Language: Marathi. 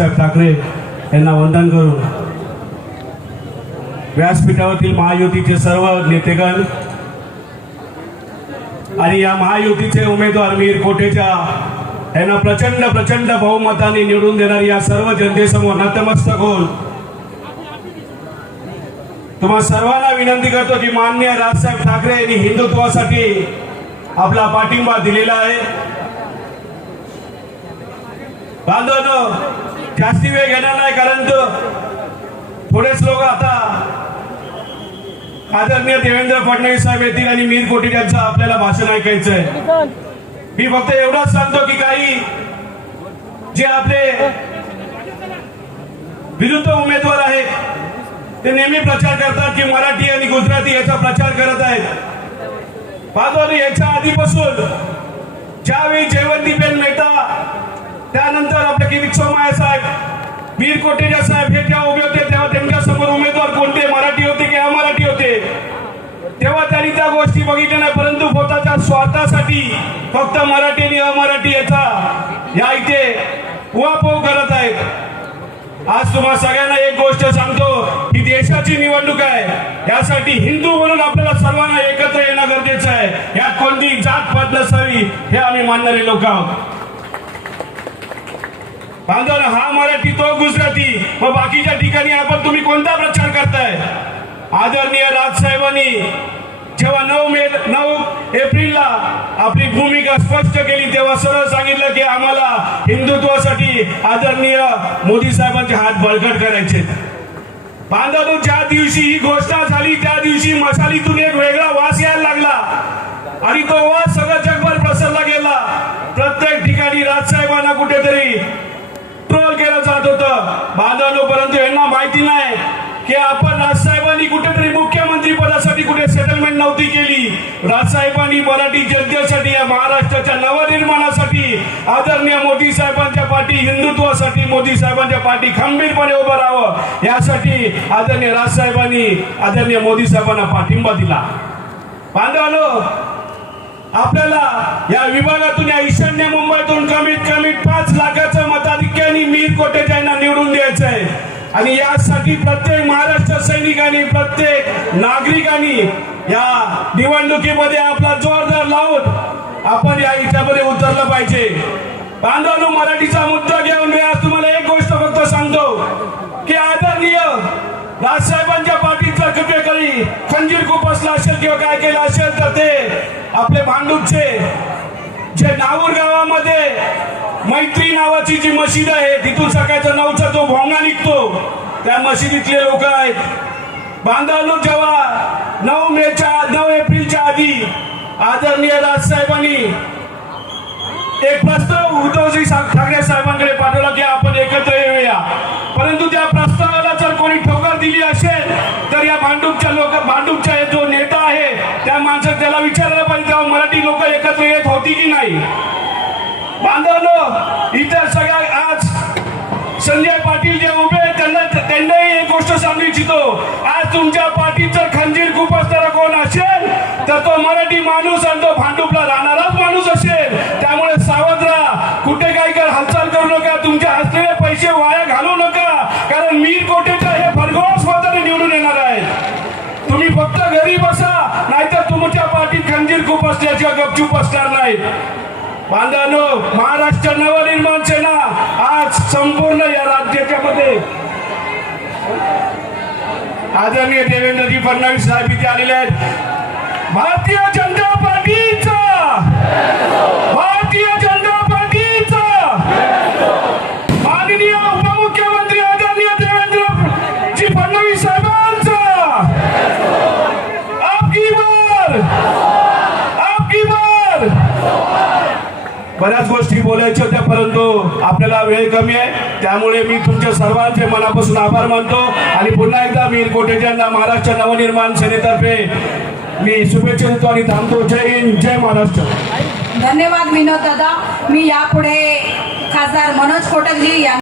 राजसाहेब ठाकरे यांना वंदन करून व्यासपीठावरील महायुतीचे सर्व नेतेगण आणि या महायुतीचे उमेदवार मीर कोटेच्या यांना प्रचंड प्रचंड बहुमताने निवडून देणारी या सर्व जनतेसमोर नतमस्तक होऊन तुम्हा सर्वांना विनंती करतो की मान्य राजसाहेब ठाकरे यांनी हिंदुत्वासाठी आपला पाठिंबा दिलेला आहे. बांधवांनो जास्ती वेळ घेणार नाही कारण थोडेच लोक आता आदरणीय देवेंद्र फडणवीस साहेब येतील आणि मीर कोटी यांचं आपल्याला भाषण ऐकायचं आहे मी फक्त एवढंच सांगतो की काही जे आपले विरुद्ध उमेदवार आहेत ते नेहमी प्रचार करतात की मराठी आणि गुजराती याचा प्रचार करत आहेत. बाजूने याच्या आधीपासून ज्यावेळी जयवंतीबेन मेहता त्यानंतर आपले की सोमाय साहेब वीर कोटेजा साहेब हे जेव्हा उभे होते तेव्हा त्यांच्यासमोर उमेदवार कोणते? मराठी होते की अमराठी होते? तेव्हा त्यांनी त्या गोष्टी बघितल्या नाही परंतु स्वतःच्या स्वार्थासाठी फक्त मराठी आणि अमराठी याचा या इथे उहापोह करत आहेत. आज तुम्हाला सगळ्यांना एक गोष्ट सांगतो ही देशाची निवडणूक आहे. यासाठी हिंदू म्हणून आपल्याला सर्वांना एकत्र येणं गरजेचं आहे. यात कोणती जात पात नसावी हे आम्ही मानणारे लोक आहोत. बांधव हा मराठी तो गुजराती. व बाकीच्या ठिकाणी आपण तुम्ही कोणता प्रचार करताय? आदरणीय राजसाहेबांनी जेव्हा नऊ मे नऊ एप्रिलला आपली भूमिका स्पष्ट केली तेव्हा सरळ सांगितलं की आम्हाला हिंदुत्वासाठी आदरणीय मोदी साहेबांचे हात बळकट करायचे बांधव ज्या दिवशी ही घोषणा झाली त्या दिवशी मसालीतून एक वेगळा वास यायला लागला. आणि तो वास सगळं जगभर पसरला गेला प्रत्येक ठिकाणी राजसाहेबांना कुठेतरी ट्रोल केलं जात होतं बांधवनो परंतु यांना माहिती नाही की आपण राजसाहेबांनी कुठेतरी मुख्यमंत्री पदासाठी कुठे सेटलमेंट नव्हती केली. राजसाहेबांनी मराठी जनतेसाठी या महाराष्ट्राच्या नवनिर्माणासाठी आदरणीय मोदी साहेबांच्या पाठी हिंदुत्वासाठी मोदी साहेबांच्या पाठी खंबीरपणे उभं राहावं. यासाठी आदरणीय राजसाहेबांनी आदरणीय मोदी साहेबांना पाठिंबा दिला. बांधवानो आपल्याला या विभागातून या ईशान्य मुंबईतून कमीत कमी पाच लाखाचं मताधिक्याने मीर कोटेच्या करून द्यायचं आहे. आणि यासाठी प्रत्येक महाराष्ट्र सैनिकांनी प्रत्येक नागरिकांनी या निवडणुकीमध्ये आपला जोरदार लावून आपण या हिच्यामध्ये उतरलं पाहिजे. बांधवांनो मराठीचा मुद्दा घेऊन मी आज तुम्हाला एक गोष्ट फक्त सांगतो की आदरणीय राजसाहेबांच्या पाठीचा कृपेकरी खंजीर खुपसला असेल किंवा काय केलं असेल तर ते आपले भांडूपचे जे नावूर गावामध्ये मैत्री नावाची जी मशीद आहे तिथून सकाळचा नऊचा तो भोंगा निघतो त्या मशिदीतले लोक आहेत. बांधवलो जेव्हा नऊ मेच्या नऊ एप्रिलच्या आधी आदरणीय राजसाहेबांनी एक प्रस्ताव उद्धवजी ठाकरे साहेबांकडे पाठवला की आपण एकत्र येऊया. परंतु त्या प्रस्तावाला जर कोणी ठोकर दिली असेल तर या भांडूपच्या लोक भांडूपच्या जो नेता आहे त्या माणसात त्याला विचारायला पाहिजे तेव्हा मराठी लोक एकत्र येत होती की नाही. बांधवनो इतर सगळ्या आज संजय पाटील जे उभे आहेत त्यांना त्यांनाही एक गोष्ट सांगू इच्छितो. आज तुमच्या पाठीचं खंजीर खूप असणारा कोण असेल तर तो मराठी माणूस आणि तो भांडुपला राहणाराच माणूस असेल. त्यामुळे सावध राहा. कुठे काही काय हालचाल करू नका. तुमचे असलेले पैसे वाया घालू नका. कारण मीर कोटेच्या हे भरघोस मताने निवडून येणार आहेत. तुम्ही फक्त घरी बसा नाहीतर तुमच्या पाठीत खंजीर खूप असल्याच्या गपचूप असणार नाही बांधवांनो महाराष्ट्र नवनिर्माण सेना आज संपूर्ण या राज्याच्या मध्ये आदरणीय देवेंद्रजी फडणवीस साहेब इथे आलेले आहेत. भारतीय जनता बऱ्याच गोष्टी बोलायच्या होत्या परंतु आपल्याला वेळ कमी आहे. त्यामुळे मी तुमच्या सर्वांचे मनापासून आभार मानतो. आणि पुन्हा एकदा मी कोटेजांना महाराष्ट्र नवनिर्माण सेनेतर्फे मी शुभेच्छा देतो आणि थांबतो. जय हिंद जय महाराष्ट्र. धन्यवाद विनोद दादा. मी यापुढे खासदार मनोज कोटकजी